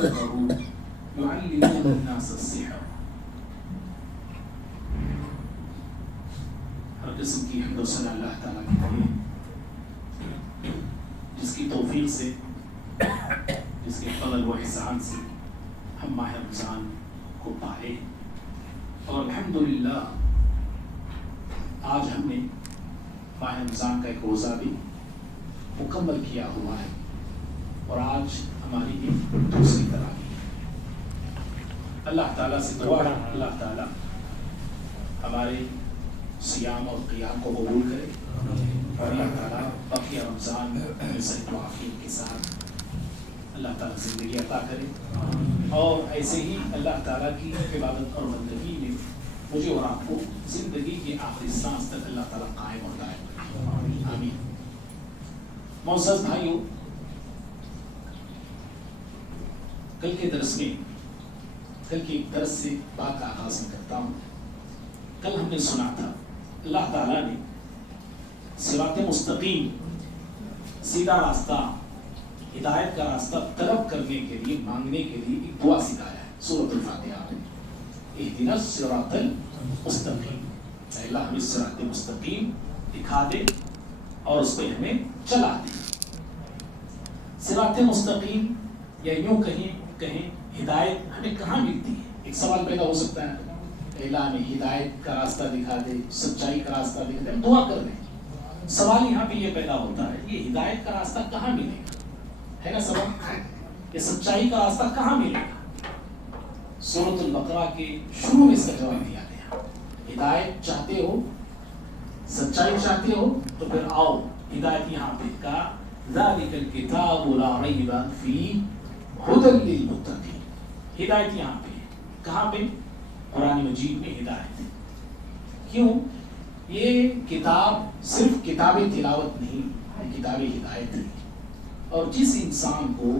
كفروا يعلمون الناس السحر. ہر قسم کی حمد و ثنا اللہ تعالیٰ کے لیے جس کی توفیق سے، جس کے فضل و احسان سے ہم ماہ رمضان کو پائے. اور الحمدللہ آج ہم نے ماہ رمضان کا ایک روزہ بھی مکمل کیا ہوا ہے، اور آج ہماری یہ دوسری تراویح ہے. اللہ تعالیٰ سے دعا ہے اللہ تعالیٰ ہمارے صیام اور قیام کو قبول کرے، اور اللہ تعالیٰ باقی رمضان میں صحت و عافیت کے ساتھ اللہ تعالیٰ زندگی عطا کرے، اور ایسے ہی اللہ تعالیٰ کی عبادت اور بندگی میں مجھے اور آپ کو زندگی کے آخری سانس تک اللہ تعالیٰ قائم اور دائم رکھے. آمین. معزز بھائیوں، کل کے درس میں، کل کے درس سے بات کا آغاز میں کرتا ہوں. کل ہم نے سنا تھا اللہ تعالیٰ نے صراط مستقیم، سیدھا راستہ، ہدایت کا راستہ طلب کرنے کے لیے، مانگنے کے لیے ایک دعا سکھایا ہے سورۃ الفاتحہ میں. اہدنا الصراط المستقیم، اے اللہ ہمیں صراط مستقیم دکھا دے اور اس پہ ہمیں چلا دے. صراط مستقیم یا یوں کہیں ہدایت ہمیں کہاں ملتی ہے؟ ایک سوال پیدا ہو سکتا ہے، اللہ ہمیں ہدایت کا راستہ دکھا دے، سچائی کا راستہ دکھا دے، ہم دعا کر دیں. سوال یہاں بھی یہ پیدا ہوتا ہے، یہ ہدایت کا راستہ کہاں ملے گا؟ ہے نا سوال، یہ سچائی کا راستہ کہاں ملے گا؟ سورۃ البقرہ کے شروع میں اس کا جواب دیا گیا. ہدایت چاہتے ہو، سچائی چاہتے ہو تو پھر آؤ، ہدایت یہاں پہ کہا ذالک الکتاب لا ریب فیہ ھدی للمتقین. ہدایت یہاں پہ ہے. کہاں پہ؟ قرآن مجید میں ہدایت ہے. کیوں؟ یہ کتاب صرف کتاب تلاوت نہیں، کتاب ہدایت ہے. اور جس انسان کو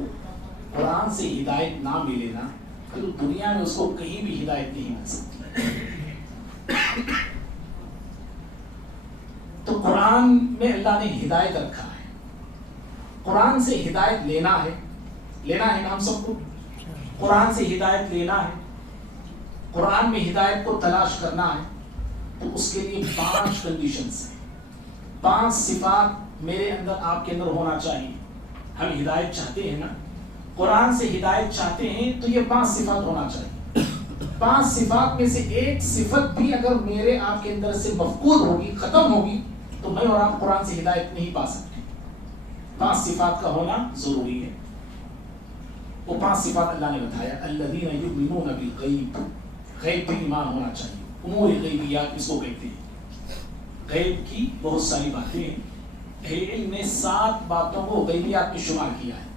قرآن سے ہدایت نہ ملے نا، پھر دنیا میں اس کو کہیں بھی ہدایت نہیں مل سکتی. تو قرآن میں اللہ نے ہدایت رکھا ہے. قرآن سے ہدایت لینا ہے نا ہم سب کو. قرآن سے ہدایت لینا ہے، قرآن میں ہدایت کو تلاش کرنا ہے، تو اس کے لیے 5 کنڈیشنز ہیں، 5 صفات میرے اندر، آپ کے اندر ہونا چاہیے. ہم ہدایت چاہتے ہیں نا، قرآن سے ہدایت چاہتے ہیں تو یہ 5 صفات ہونا چاہیے. 5 صفات میں سے ایک صفت بھی اگر میرے آپ کے اندر سے مفقود ہوگی، ختم ہوگی، تو میں اور آپ قرآن سے ہدایت نہیں پا سکتے. 5 صفات کا ہونا ضروری ہے. وہ 5 صفات اللہ نے بتایا. الذین یؤمنون بالغیب، غیب پہ ایمان ہونا چاہیے. امور غیبیات اس کو کہتے ہیں. غیب کی بہت ساری باتیں ہیں. اہل علم نے 7 باتوں کو غیبیات میں شمار کیا ہے.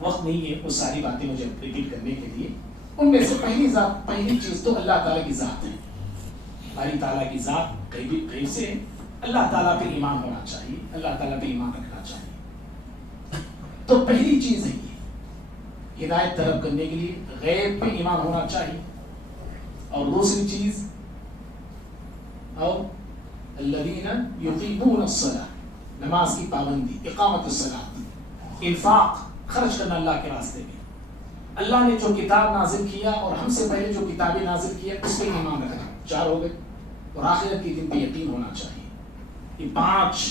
وقت نہیں ہے وہ ساری باتیں مجھے ریپیٹ کرنے کے لیے. ان میں سے پہلی چیز تو اللہ تعالیٰ کی ذات ہے. باری تعالیٰ کی ذات غیب سے ہے. اللہ تعالیٰ پہ ایمان ہونا چاہیے، اللہ تعالیٰ پہ ایمان رکھنا چاہیے. تو پہلی چیز ہے یہ، ہدایت طلب کرنے کے لیے غیب پہ ایمان ہونا چاہیے. اور دوسری چیز، اور الذین یقیمون الصلاۃ، نماز کی پابندی، اقامت الصلاۃ، انفاق، خرچ کرنا اللہ کے راستے میں. اللہ نے جو کتاب نازل کیا اور ہم سے پہلے جو کتابیں نازل کیا اس پہ ایمان رکھنا. 4 ہو گئے. اور آخرت کے دن پہ یقین ہونا چاہیے. یہ 5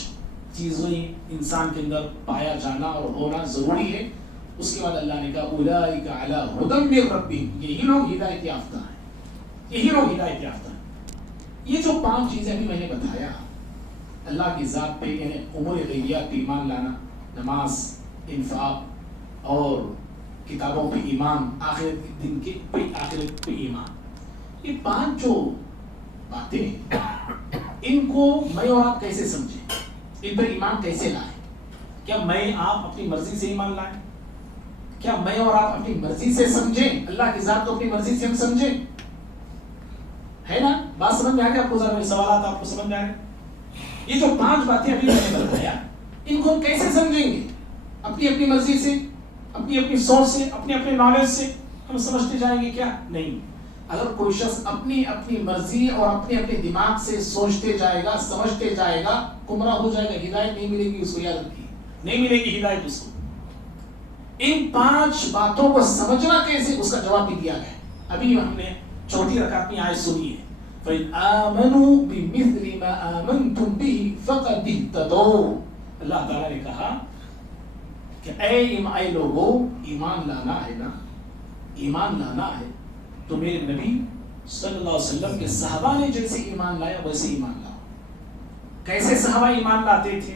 چیزیں انسان کے اندر پایا جانا اور ہونا ضروری ہے. اس کے بعد اللہ نے کہا اولئک علی ھدی من ربہم، یہی لوگ ہدایت یافتہ ہیں، یہی لوگ ہدایت یافتہ ہیں. یہ جو 5 چیزیں بھی میں نے بتایا، اللہ کی ذات پہ یعنی امور غیبیات پہ ایمان لانا، نماز، انفاق اور کتابوں پہ ایمان، آخرت کے دن کے آخرت پہ ایمان، یہ 5 جو باتیں ہیں، ان کو میں اور آپ کیسے سمجھیں، ان پر ایمان کیسے لائیں؟ کیا میں آپ اپنی مرضی سے ایمان لائیں؟ کیا میں اور آپ اپنی مرضی سے سمجھیں؟ اللہ کی ذات کو اپنی مرضی سے ہم سمجھیں؟ ہے نا بات سمجھ میں آ گیا آپ کو؟ ذرا میرے سوالات آپ کو سمجھ میں آ گئے؟ یہ جو 5 باتیں ابھی میں نے بتایا، ان کو ہم کیسے سمجھیں گے؟ اپنی اپنی مرضی سے، اپنی اپنی سوچ سے، اپنے اپنے نالج سے ہم سمجھتے جائیں گے کیا؟ نہیں. اگر کوئی شخص اپنی اپنی مرضی اور اپنے اپنے دماغ سے سوچتے جائے گا، سمجھتے جائے گا، گمراہ ہو جائے گا. ہدایت نہیں ملے گی اس کو، یاد رکھیے، نہیں ملے گی ہدایت اس کو. ان 5 باتوں کو سمجھنا کیسے، اس کا جواب بھی دیا گیا. ابھی ہم نے چوتھی رکعت میں آیت سنی ہے فَإِنْ آمَنُوا بِمِثْلِ مَا آمَنْتُمْ بِهِ فَقَدِ اهْتَدَوْا. اللہ تعالیٰ نے کہا کہ اے لوگوں ایمان لانا ہے نا، ایمان لانا ہے تو میرے نبی صلی اللہ علیہ وسلم کے صحابہ نے جیسے ایمان لایا ویسے ایمان لاؤ. کیسے صحابہ ایمان لاتے تھے،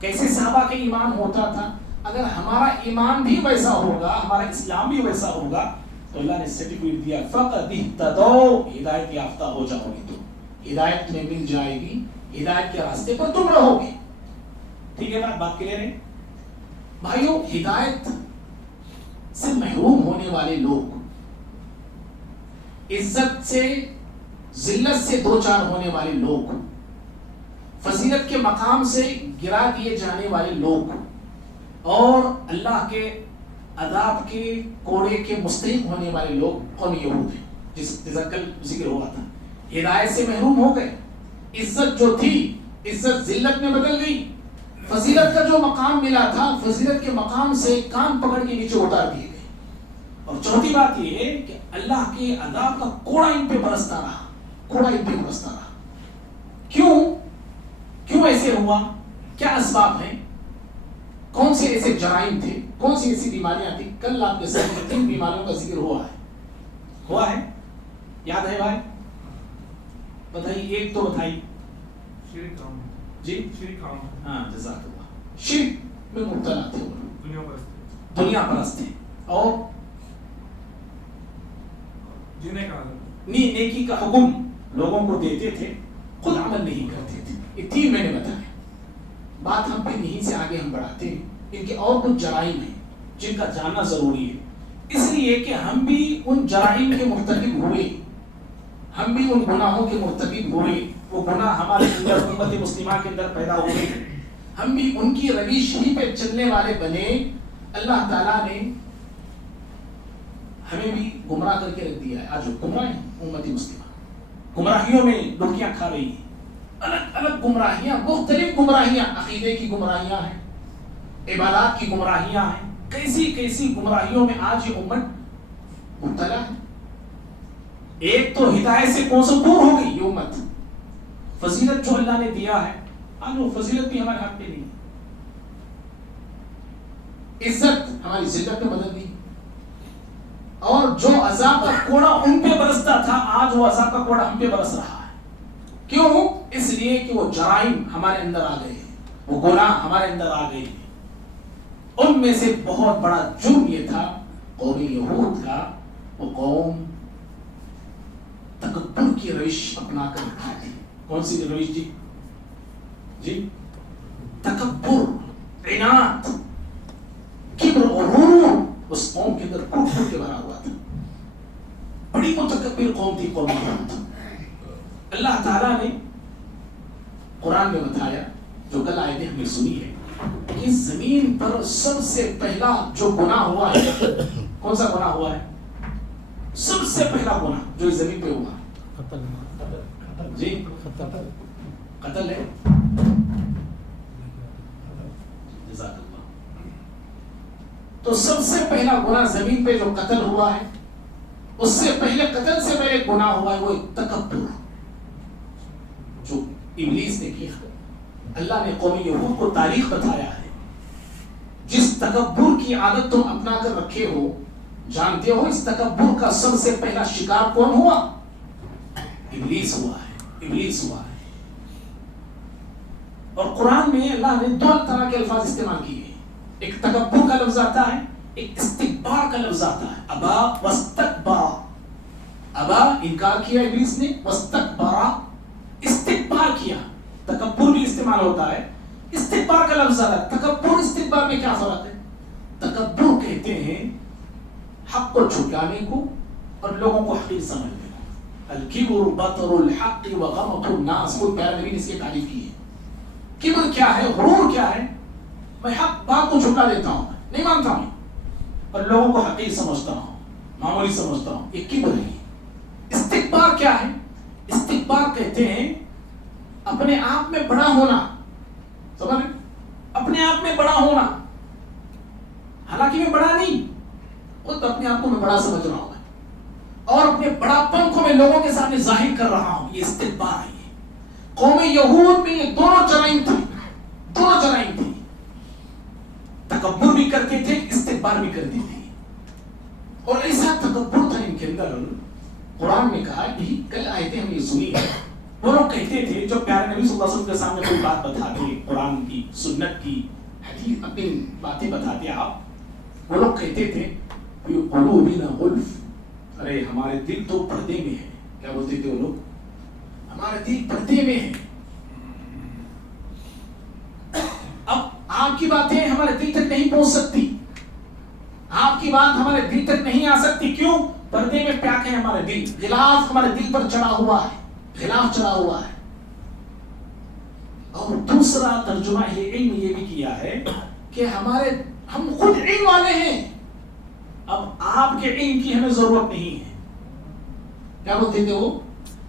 کیسے صحابہ کے ایمان ہوتا تھا؟ اگر ہمارا ایمان بھی ویسا ہوگا، ہمارا اسلام بھی ویسا ہوگا تو اللہ نے سرٹیفکیٹ دیا فقط اہتدوا، ہدایت یافتہ ہو جاؤ گے، تو ہدایت میں مل جائے گی، ہدایت کے راستے پر تم رہو گے. ٹھیک ہے بات کلیئر ہے بھائیوں؟ ہدایت سے محروم ہونے والے لوگ، عزت سے ذلت سے دو چار ہونے والے لوگ، فضیلت کے مقام سے گرا دیے جانے والے لوگ، اور اللہ کے عذاب کے کوڑے کے مستحق ہونے والے لوگ قوم یہود ہیں، جس کل ذکر ہوا تھا. ہدایت سے محروم ہو گئے، عزت جو تھی عزت ذلت میں بدل گئی، فضیلت کا جو مقام ملا تھا فضیلت کے مقام سے کان پکڑ کے نیچے اتار دیے گئے. اور چوتھی بات یہ ہے کہ اللہ کے عذاب کا کوڑا ان پہ برستا رہا، کوڑا ان پہ برستا رہا. کیوں ایسے ہوا؟ کیا اسباب ہیں؟ کون سے ایسے جرائم تھے؟ کون سی ایسی بیماریاں تھیں؟ کل آپ کے سامنے 3 بیماریوں کا ذکر ہوا ہے یاد ہے بھائی؟ بتائیے، ایک تو بتائیے. جی ہاں جزاک اللہ. شرک میں مبتلا تھے، دنیا پرست تھے، اور نیکی کا حکم لوگوں کو دیتے تھے، خود عمل نہیں کرتے تھے. یہ 3 میں نے بتایا. بات ہم پہ یہیں سے آگے ہم بڑھاتے ہیں. ان کے اور کچھ جرائم ہیں جن کا جاننا ضروری ہے، اس لیے کہ ہم بھی ان جرائم کے مرتکب ہوئے، ہم بھی ان گناہوں کے مرتکب ہوئے. وہ گناہ ہمارے اندر امت مسلمہ کے اندر پیدا ہوئے، ہم بھی ان کی روش ہی پہ چلنے والے بنے. اللہ تعالیٰ نے ہمیں بھی گمراہ کر کے رکھ دیا ہے. آج گمراہ ہیں امت مسلمہ، گمراہیوں میں ڈبکیاں کھا رہی ہیں. الگ الگ گمراہیاں، مختلف گمراہیاں، عقیدے کی گمراہیاں ہیں، عبادات کی گمراہیاں ہیں. کیسی گمراہیوں میں آج یہ امت مبتلا ہے. ایک تو ہدایت سے کوسوں دور ہو گئی یہ امت. فضیلت جو اللہ نے دیا ہے آج وہ فضیلت بھی ہمارے ہاتھ پہ نہیں. عزت ہماری ذلت میں بدل گئی، اور جو عذاب کا کوڑا ان پہ برستا تھا آج وہ عذاب کا کوڑا ہم پہ برس رہا ہے. کیوں؟ اس لیے کہ وہ جرائم ہمارے اندر آ گئے ہیں، وہ گناہ ہمارے اندر آ گئے ہیں. ان میں سے بہت بڑا جرم یہ تھا قوم یہود کا. وہ قوم تکبر کی روش اپنا کر رکھی تھی. کون سی روش جی؟ تکبر، عناد، کبر اور غرور اس قوم کے اندر کھٹ کے بھرا ہوا تھا. بڑی متکبر قوم تھی قوم یہود. اللہ تعالیٰ نے قرآن میں بتایا، جو کل آیتیں ہم نے سنی ہے، کہ زمین پر سب سے پہلا جو گناہ ہوا ہے، کون سا گناہ ہوا ہے؟ سب سے پہلا گناہ جو اس زمین پہ ہوا جی قتل ہے. جزاک اللہ. تو سب سے پہلا گناہ زمین پہ جو قتل ہوا ہے، اس سے پہلے قتل سے پہلے گناہ ہوا ہے وہ تکبر، جو ابلیس نے کیا. اللہ نے قوم یہود کو تاریخ بتایا ہے. جس تکبر کی عادت تم اپنا کر رکھے ہو، جانتے ہو اس تکبر کا سب سے پہلا شکار کون ہوا؟ ابلیس ہوا ہے. ابلیس ہوا ہے. اور قرآن میں اللہ نے 2 طرح کے الفاظ استعمال کیے ہیں. ایک تکبر کا لفظ آتا ہے، ایک استکبار کا لفظ آتا ہے. ابا واستکبر، ابا انکار کیا ابلیس نے، واستکبر استکبار کیا. تکبر بھی استعمال ہوتا ہے، استکبار کا لفظ آتا ہے. تکبر استکبار میں کیا فرق ہے؟ تکبر کہتے ہیں حق کو جھٹلانے کو اور لوگوں کو حقیر سمجھنے کو. الکبر بطر الحق وغمط الناس، کوئی پیارے نبی نے اس کی تعریف کی ہے. کبر کیا ہے؟ غرور کیا ہے؟ میں حق بات کو جھٹلا دیتا ہوں، نہیں مانتا ہوں اور لوگوں کو حقیر سمجھتا ہوں، معمولی سمجھتا ہوں. یہ کبر ہے. استکبار کیا ہے؟ استکبار کہتے ہیں اپنے آپ میں بڑا ہونا. سمجھ؟ اپنے آپ میں بڑا ہونا. حالانکہ میں بڑا نہیں، خود اپنے آپ کو میں بڑا سمجھ رہا ہوں اور اپنے بڑاپن کو میں لوگوں کے سامنے ظاہر کر رہا ہوں. یہ استکبار ہے. قوم یہود میں یہ دونوں جرائم تھی. تکبر بھی کرتے تھے، استکبار بھی کرتے تھے. اور ایسا تکبر تھا ان کے اندر، قرآن میں کہا کہ کل آیتیں ہم یہ سنی ہے. وہ لوگ کہتے تھے جو پیارے نبی صلی اللہ علیہ وسلم کے سامنے کوئی بات بتاتے، قرآن کی، سنت کی، حدیث، اپنی باتیں بتاتے آپ، وہ لوگ کہتے تھے قلوبنا غلف، ارے ہمارے دل تو پردے میں ہے. کیا بولتے تھے وہ لوگ؟ ہمارے دل پردے میں ہے. اب آپ کی باتیں ہمارے دل تک نہیں پہنچ سکتی، آپ کی بات ہمارے دل تک نہیں آ سکتی. کیوں؟ پردے میں پیاک ہے ہمارے دل، غلاف ہمارے دل پر چڑھا ہوا ہے، غلاف چڑھا ہوا ہے. اور دوسرا ترجمہ علم یہ بھی کیا ہے کہ ہم خود علم والے ہیں. اب آپ کے علم کی ہمیں ضرورت نہیں ہے. کیا بولتے تھے وہ؟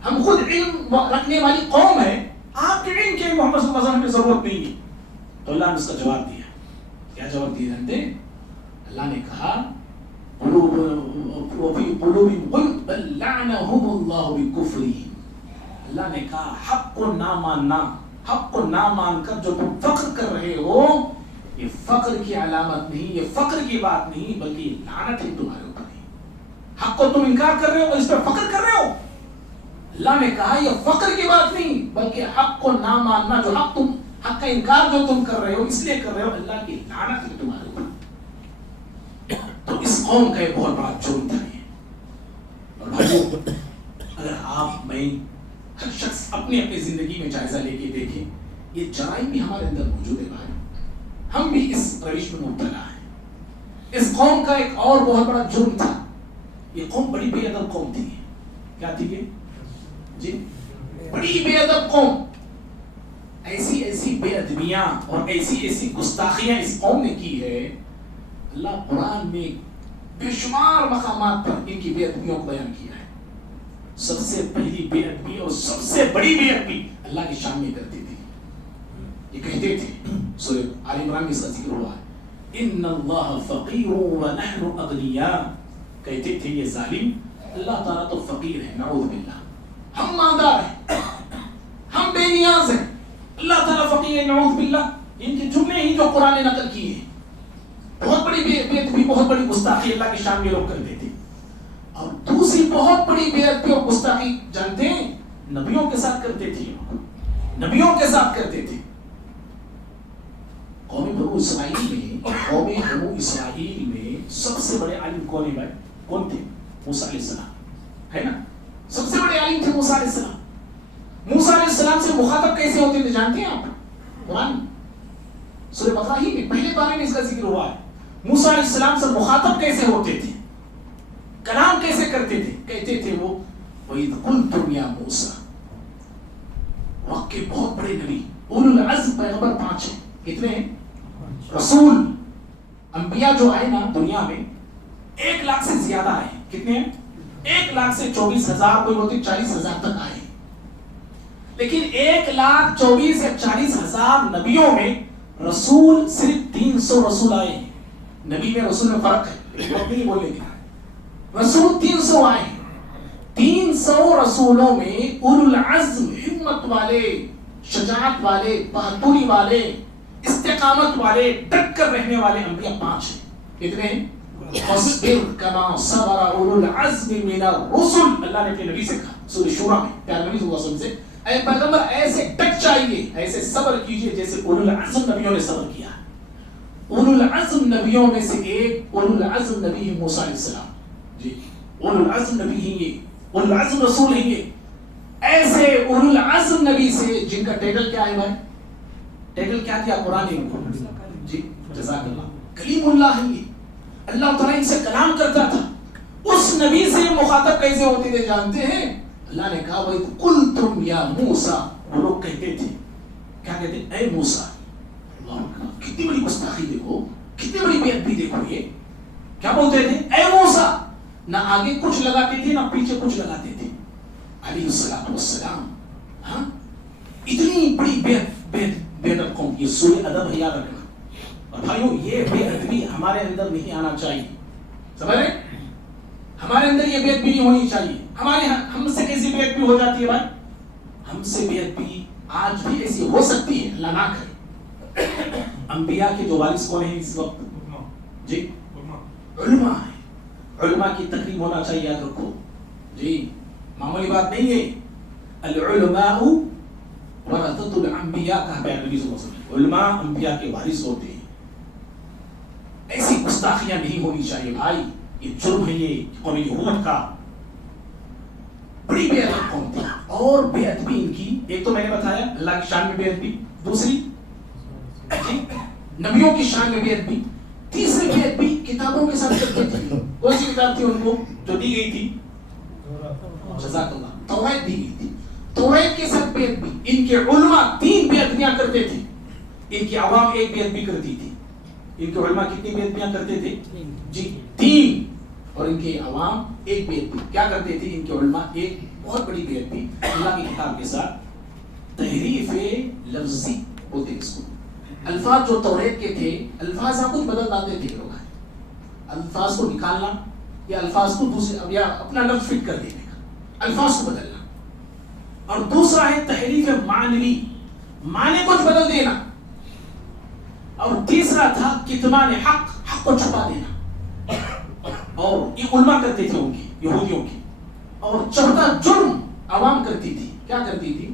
ہم خود علم رکھنے والی قوم ہے، آپ کے علم کے محمد صلی اللہ علیہ وسلم ہمیں ضرورت نہیں ہے. تو اللہ نے اس کا جواب دیا. کیا جواب دیا جانتے؟ اللہ نے کہا وَفِي قُلُوبِهِمْ غُلْ بَلْ لَعْنَهُمُ اللَّهُ بِكُفْرِهِمْ. اللہ نے کہا حق کو نہ ماننا، حق کو نہ مان کر جو تم فخر کر رہے ہو، یہ فخر کی علامت نہیں، یہ فخر کی بات نہیں، بلکہ یہ لعنت ہے تمہارے اوپر. حق کو تم انکار کر رہے ہو اور اس پر فخر کر رہے ہو. اللہ نے کہا یہ فخر کی بات نہیں، بلکہ حق کو نہ ماننا، جو حق کا انکار جو تم کر رہے ہو اس لیے کر رہے ہو، اللہ کی لعنت ہے تمہارے اوپر. تو اس قوم کا ایک بہت بڑا جرم تھا یہ. اور بھائیو، اگر آپ میں ہر شخص اپنی اپنی زندگی میں جائزہ لے کے دیکھیں، یہ جرائم بھی ہمارے اندر موجود ہے. بھائی ہم بھی اس روش میں مبتلا ہیں. اس قوم کا ایک اور بہت بڑا جرم تھا. یہ قوم بڑی بے ادب قوم تھی. کیا تھی یہ؟ جی بڑی بے ادب قوم. ایسی بے ادبیاں اور ایسی گستاخیاں اس قوم نے کی ہے. اللہ قرآن میں بے شمار مقامات پر ان کی بے ادبیوں کو بیان کیا ہے. سب سے پہلی بے ادبی اور سب سے بڑی بے ادبی اللہ کی شان میں کرتے تھے. یہ کہتے تھے، سورہ آل عمران میں اس کا ذکر ہوا ہے، ان اللہ فقیر ونحن اغنیاء. کہتے تھے یہ ظالم، اللہ تعالیٰ تو فقیر ہے، نعوذ باللہ، ہم مالدار ہیں، ہم بے نیاز ہیں، اللہ تعالیٰ فقیر ہے، نعوذ باللہ. ان کے جملے ہی جو قرآن نے نقل کیے ہیں. بہت بڑی بے ادبی، بہت بڑی گستاخی اللہ کی شان میں لوگ کرتے تھے. اور دوسری بہت بڑی بے ادبی اور گستاخی جانتے ہیں؟ نبیوں کے ساتھ کرتے تھے. نبیوں کے ساتھ کرتے تھے. قوم بنو اسرائیل میں سب سے بڑے عالم کون ہے بھائی؟ کون تھے؟ موسیٰ علیہ السلام، ہے نا؟ سب سے بڑے عالم تھے موسیٰ علیہ السلام. موسیٰ علیہ السلام سے مخاطب کیسے ہوتے تھے جانتے ہیں آپ؟ قرآن سورہ بقرہ ہی میں پہلے بارے میں اس کا ذکر ہوا ہے. موسیٰ علیہ السلام سے مخاطب کیسے ہوتے تھے، کلام کیسے کرتے تھے؟ کہتے تھے وہ وَإِذْ قُلْتُمْ يَا مُوسَىٰ. وقت کے بہت بڑے نبی، اولو العزم پیغمبر 5 ہیں. کتنے ہیں؟ رسول انبیاء جو آئے نا دنیا میں 1 لاکھ سے زیادہ آئے. کتنے ہیں؟ 1 لاکھ سے 24,000، کوئی بولتے 40,000 تک آئے. لیکن 1,24,000 یا 40,000 نبیوں میں رسول صرف 300 رسول آئے ہیں. نبی میں رسول میں فرق ہے، وقت نہیں بولنے کے. رسول 300 آئے ہیں. 300 رسولوں میں اولو العزم، ہمت والے، شجاعت والے، بہادری والے، استقامت والے، ڈٹ کر رہنے والے انبیاء 5 ہیں. کتنے ہیں؟ فاصبر کما صبر اولو العزم من الرسل. اللہ نے اپنے نبی سے کہا سورہ شورى میں، پیارے نبی صلی اللہ علیہ وسلم سے، اے پیغمبر ایسے ڈٹ چاہیے، ایسے صبر کیجئے جیسے اولو العزم نبیوں نے صبر کیا. اولو العزم نبیوں میں سے ایک اولو العزم نبی موسیٰ علیہ السلام. جی اولو العزم نبی ہی یہ، اولو العزم رسول ہی یہ. ایسے اولو العزم نبی سے جن کا ٹائٹل کیا ہے بھائی؟ ٹائٹل کیا دیا قرآن نے؟ جی جزاک اللہ، کلیم اللہ ہے. اللہ تعالیٰ ان سے کلام کرتا تھا. اس نبی سے مخاطب کیسے ہوتے تھے جانتے ہیں؟ اللہ نے کہا وَإِذْ قُلْتُمْ يَا مُوسَىٰ. وہ لوگ کہتے تھے، کیا کہتے؟ اے موسیٰ. کتنی بڑی گستاخی دیکھو، کتنی بڑی بے ادبی دیکھو. یہ کیا بولتے تھے؟ اے موسیٰ. نہ آگے کچھ لگاتے تھے نہ پیچھے کچھ لگاتے تھے علیہ الصلوۃ والسلام. ہاں اتنی بڑی بے ادب قوم. یہ سورہ ادب ہے، یاد رکھنا. اور بھائیوں یہ بے ادبی ہمارے اندر نہیں آنا چاہیے، سمجھ رہے؟ ہمارے اندر یہ بے ادبی نہیں ہونی چاہیے. ہم سے کیسی بے ادبی ہو جاتی ہے بھائی؟ ہم سے بے ادبی آج بھی ایسی ہو سکتی ہے، اللہ نہ کرے. انبیاء کے جو وارث کون ہیں اس وقت؟ جی علماء ہیں. علماء کی تکریم ہونا چاہیے، یاد رکھو جی، معمولی بات نہیں ہے. العلماء ورثۃ الانبیاء کہا ہے نبی صلی اللہ علیہ وسلم. علماء انبیاء کے وارث ہوتے ہیں. ایسی گستاخیاں نہیں ہونی چاہیے بھائی. یہ جرم ہے یہ قوم یہود کا. بڑی بے ادب قوم تھی، اور بے ادبی ان کی ایک تو میں نے بتایا اللہ کی شان میں بے ادبی، دوسری نبیوں کی شان میں بے ادبی، تیسری بے ادبی کتابوں کے ساتھ کرتے تھے. کون سی کتاب تھی ان کو جو دی گئی تھی؟ جزاک اللہ، توریت دی گئی تھی. توریت کے ساتھ بے ادبی. ان کے علماء 3 بے ادبیاں کرتے تھے، ان کی عوام 1 بے ادبی کرتی تھی. ان کے علماء کتنی بے ادبیاں کرتے تھے؟ جی 3. اور ان کے عوام 1 بے ادبی. کیا کرتے تھے ان کے علماء؟ ایک بہت بڑی بے ادبی اللہ کی کتاب کے ساتھ تحریف لفظی بولتے ہیں اس کو. الفاظ جو توریت کے تھے، الفاظ کچھ بدل لاتے تھے لوگ. الفاظ کو نکالنا یا الفاظ کو دوسرے یا اپنا لفظ فٹ کر دینے کا، الفاظ کو بدلنا. اور دوسرا ہے تحریف معنوی، معنی کچھ بدل دینا. اور تیسرا تھا کتمان حق، حق کو چھپا دینا. اور یہ علماء کرتے تھے ان کی، یہودیوں کی. اور چوتھا جرم عوام کرتی تھی. کیا کرتی تھی؟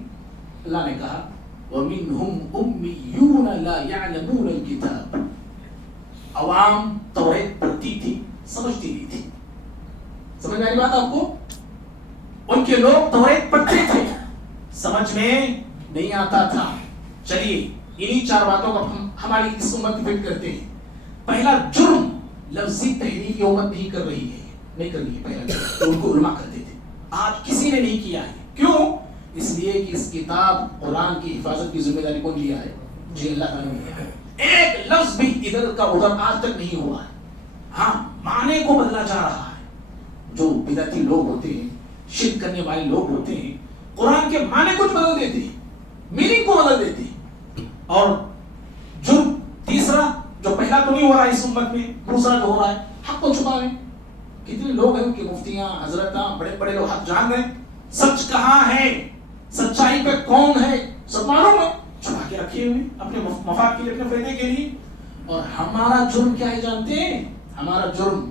اللہ نے کہا وَمِنْهُمْ أُمِّيُّونَ لَا يَعْلَمُونَ الْكِتَابَ. عوام توریت پڑھتی تھی، سمجھتی نہیں تھی. سمجھ میں آئی بات آپ کو؟ ان کے لوگ توریت پڑھتے تھے، سمجھ میں نہیں آتا تھا. چلیے انہی 4 باتوں کو ہماری اس امت فٹ کرتے ہیں. پہلا جرم لفظی تحریف یہ امت نہیں کر رہی ہے، نہیں کر رہی ہے. پہلا جرم ان کو علماء کرتے تھے، آج کسی نے نہیں کیا ہے. کیوں؟ اس لیے کہ اس کتاب قرآن کی حفاظت کی ذمہ داری کون لیا ہے؟ جی اللہ تعالیٰ نے لیا ہے. ایک لفظ بھی ادھر کا ادھر آج تک نہیں ہوا ہے. ہاں معنی کو بدلا جا رہا ہے. جو بدعتی لوگ ہوتے ہیں، شرک کرنے والے لوگ ہوتے ہیں، قرآن کے معنی کچھ بدل دیتے ہیں، میننگ کو بدل دیتے ہیں. اور جرم تیسرا جو پہلا تو نہیں ہو رہا ہے اس امت میں، دوسرا جو ہو رہا ہے حق کو چھپا رہے ہیں. کتنے لوگ ہیں کہ مفتیاں، حضرتاں، بڑے بڑے لوگ حق جان رہے ہیں، سچ کہاں ہے، سچائی پہ کون ہے، سب معلوم ہے، چھپا کے رکھے ہوئے اپنے مفاد کے لیے، اپنے فائدے کے لیے. اور ہمارا جرم کیا ہے جانتے ہیں؟ ہمارا جرم،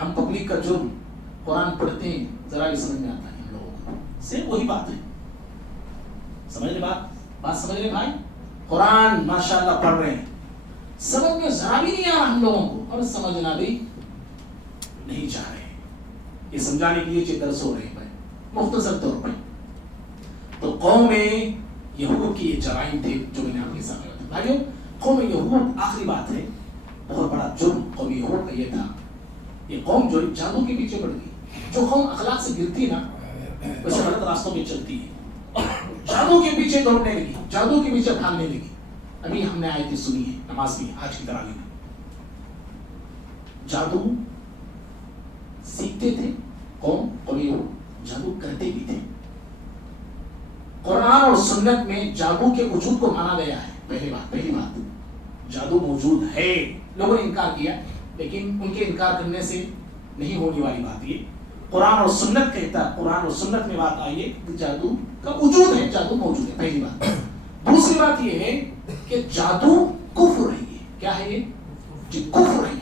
ہم پبلک کا جرم قرآن پڑھتے ہیں، ذرا بھی سمجھ میں آتا ہے ہم لوگوں کو. صرف وہی بات ہے. سمجھ لے بات سمجھ لے بھائی. قرآن ماشاءاللہ پڑھ رہے ہیں، سمجھ میں ذرا بھی نہیں آ رہا ہم لوگوں کو، اور سمجھنا بھی نہیں چاہ رہے. یہ سمجھانے کے لیے درس ہو رہے ہیں بھائی مختصر طور پر. تو قوم یہود کی یہ جرائم تھے جو میں نے آپ کے سامنے بتایا. بھائیو قوم یہود، آخری بات ہے، بہت بڑا جرم قوم یہود کا یہ تھا. یہ قوم جو جادو کے پیچھے پڑ گئی. جو قوم اخلاق سے گرتی نا ویسے غلط راستوں میں چلتی ہے، جادو کے پیچھے دوڑنے لگی، جادو کے پیچھے بھاگنے لگی. ابھی ہم نے آیتیں سنی ہے نماز میں آج کی تراویح میں. جادو سیکھتے تھے قوم یہود، جادو کرتے بھی تھے. قرآن اور سنت میں جادو کے وجود کو مانا گیا ہے. پہلی بات جادو موجود ہے. لوگوں نے انکار کیا، لیکن ان کے انکار کرنے سے نہیں ہونے والی بات یہ قرآن اور سنت کہتا ہے. قرآن اور سنت میں بات آئی ہے کہ جادو کا وجود ہے، جادو موجود ہے. پہلی بات. دوسری بات یہ ہے کہ جادو کفر ہے. یہ کیا ہے؟ یہ جی کفر ہے.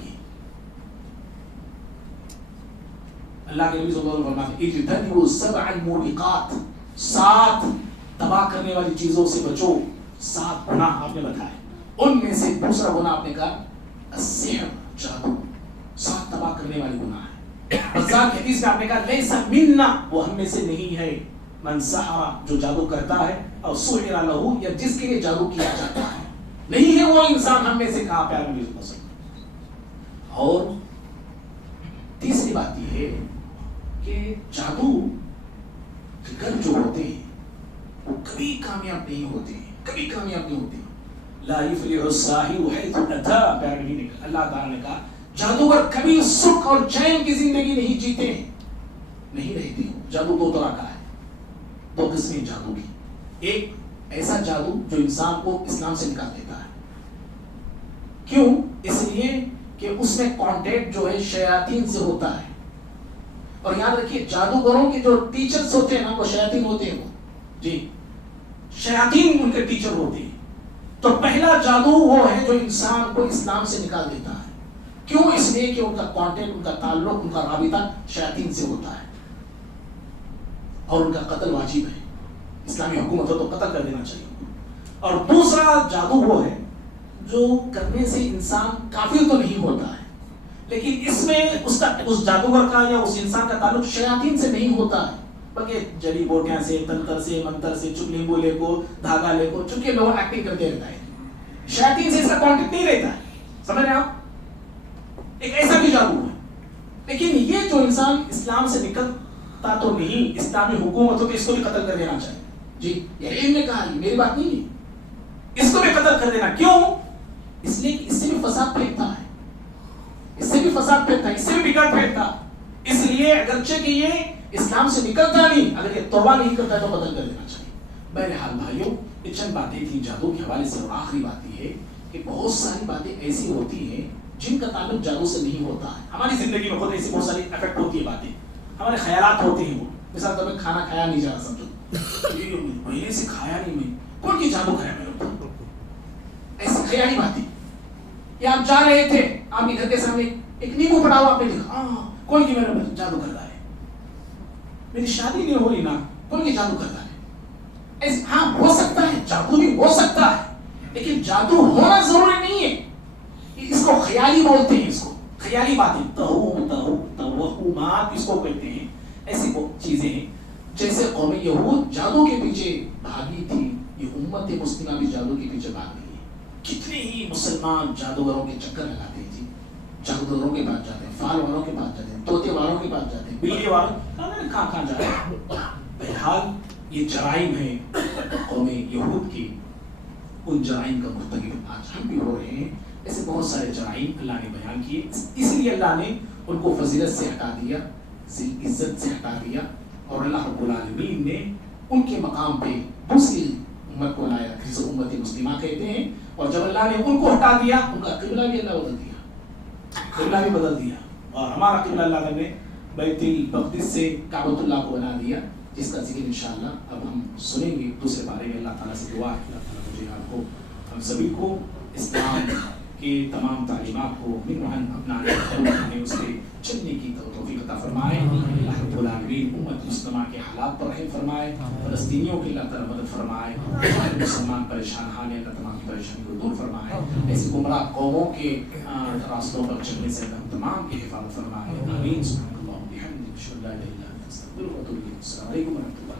اللہ کے نبی صلی اللہ علیہ وسلم فرماتے ہیں اجتنبوا السبع الموبقات، 7 تباہ کرنے والی چیزوں سے بچو. 7 گناہ آپ نے بتائے، ان میں سے دوسرا گناہ آپ نے کہا السحر، جادو. 7 تباہ کرنے والی گناہ ہے. بزار کی حدیث میں آپ نے کہا لیس منا، وہ ہم میں سے نہیں ہے. من سحر، جو جادو کرتا ہے، اور سحر لہ، یا جس کے لیے جادو کیا جاتا ہے، نہیں ہے وہ انسان ہم میں سے. کہا پیارے نبی صلی اللہ علیہ وسلم. اور تیسری بات یہ ہے کہ جادو گر جو ہوتے ہیں وہ کبھی کامیاب نہیں ہوتے، کبھی کامیاب نہیں ہوتے. لا یفلح الساحر حیث اتی، پیارے نبی نے کہا، اللہ تعالیٰ نے کہا جادوگر کبھی سکھ اور چین کی زندگی نہیں جیتے ہیں، نہیں رہتے. جادو 2 طرح کا ہے، 2 قسمیں جادو کی. ایک ایسا جادو جو انسان کو اسلام سے نکال دیتا ہے، کیوں؟ اس لیے کہ اس میں کانٹیکٹ جو ہے شیاطین سے ہوتا ہے. اور یاد رکھیے جادوگروں کے جو ٹیچرز ہوتے ہیں نا وہ شیاطین ہوتے ہیں. وہ جی شیاطین ان کے ٹیچر ہوتے ہیں. تو پہلا جادو وہ ہے جو انسان کو اسلام سے نکال دیتا ہے. کیوں؟ اس لیے کہ ان کا کانٹیکٹ، ان کا تعلق، ان کا رابطہ شیاطین سے ہوتا ہے اور ان کا قتل واجب ہے. اسلامی حکومت ہو تو قتل کر دینا چاہیے. اور دوسرا جادو وہ ہے جو کرنے سے انسان کافر تو نہیں ہوتا ہے، لیکن اس میں اس جادوگر کا یا اس انسان کا تعلق شیاطین سے نہیں ہوتا ہے، بلکہ جڑی بوٹیاں سے، تنتر سے، منتر سے، چگلی بولے کو، دھاگا لے کو، چونکہ لوگ ایکٹنگ کرتے رہتا ہے. شیاطین سے اس کا کانٹیکٹ نہیں رہتا ہے. سمجھ رہے ہیں آپ؟ ایک ایسا بھی جادو ہے. لیکن یہ جو انسان اسلام سے نکلتا تو نہیں، اسلامی حکومت ہو تو اس کو بھی قتل کر دینا چاہیے. جی یہ علم نے کہا، میری بات نہیں ہے. اس کو بھی قتل کر دینا. کیوں؟ اس لیے کہ اس سے بھی فساد پھیلتا ہے، اس سے بھی فساد پھیلتا ہے، اس سے بھی بگڑ پھیلتا. اس لیے اگرچہ کہ یہ اسلام سے نکلتا نہیں، اگر یہ توبہ نہیں کرتا تو قتل کر دینا چاہیے. بہرحال بھائیوں، یہ چند باتیں تھیں جادو کے حوالے سے. اور آخری بات یہ ہے کہ بہت ساری باتیں ایسی ہوتی ہیں جن کا تعلق جادو سے نہیں ہوتا ہے. ہماری زندگی میں خود ایسی بہت ساری افیکٹ ہوتی ہے باتیں. ہمارے خیالات ہوتے ہیں. وہ مثال طور پہ کھانا کھایا نہیں جا رہا، سمجھو مہینے سے کھایا نہیں میں، کون کی جادو کھایا میرے اوپر؟ ایسی خیالی باتیں. یا آپ جا رہے تھے، آپ کے گھر کے سامنے ایک نیمبو پڑا ہوا، آپ نے دیکھا کون کی میرے اوپر جادو کر رہا ہے. میری شادی نہیں ہو رہی نا، کون کی جادو کر رہا ہے. ہاں ہو سکتا ہے، جادو بھی ہو سکتا ہے، لیکن جادو ہونا ضروری نہیں ہے. اس کو خیالی بولتے ہیں. اس کو خیالی باتیں، توہمات اس کو کہتے ہیں. ایسی چیزیں ہیں جیسے قوم یہود جادو کے پیچھے بھاگی تھی، یہ امت مسلمہ بھی جادو کے پیچھے بھاگ رہی ہے. کتنے ہی مسلمان جادوگروں کے چکر لگاتے ہیں. جی جادوگروں کے پاس جاتے ہیں، فال والوں کے پاس جاتے ہیں، طوطے والوں کے پاس جاتے ہیں، بلی والوں کہاں جا رہے ہیں. بہرحال یہ جرائم ہیں قوم یہود کی. ان جرائم کا مرتکب آج ہم بھی ہو رہے ہیں. ایسے بہت سارے جرائم اللہ نے بیان کیے، اس لیے اللہ نے ان کو فضیلت سے ہٹا دیا، عزت سے ہٹا دیا، اور اللہ رب العالمین نے ان کے مقام پہ دوسری امت کو لایا جسے امت مسلمہ کہتے ہیں. اور جب اللہ نے ان کو ہٹا دیا، ان کا قبلہ بھی اللہ بدل دیا، قبلہ بھی بدل دیا. اور ہمارا قبلہ اللہ نے بیت المقدس سے کعبۃ اللہ کو بنا دیا، جس کا ذکر انشاءاللہ اب ہم سنیں گے دوسرے بارے میں. اللہ تعالیٰ سے دعا ہے اللہ تعالیٰ مجھے آپ کو، ہم سبھی کو اسلام کی تمام تعلیمات کو منہن اپنانے اور اس کے چلنے کی توفیق عطا فرمائے. اللہ رب العالمین امت مسلمہ کے حالات پر رحم فرمائے، فلسطینیوں کی اللہ تعالیٰ مدد فرمائے، مسلمان پریشان حال ہیں اللہ تمام کی پریشانی کو دور فرمائے. ایسی گمراہ قوموں کے راستوں پر چلنے سے ہم تمام کی حفاظت فرمائے. آمین. سبحان اللہ و بحمدہ، اشہد ان لا الہ الا انت، استغفرک و اتوب الیک. السلام علیکم و رحمۃ اللہ.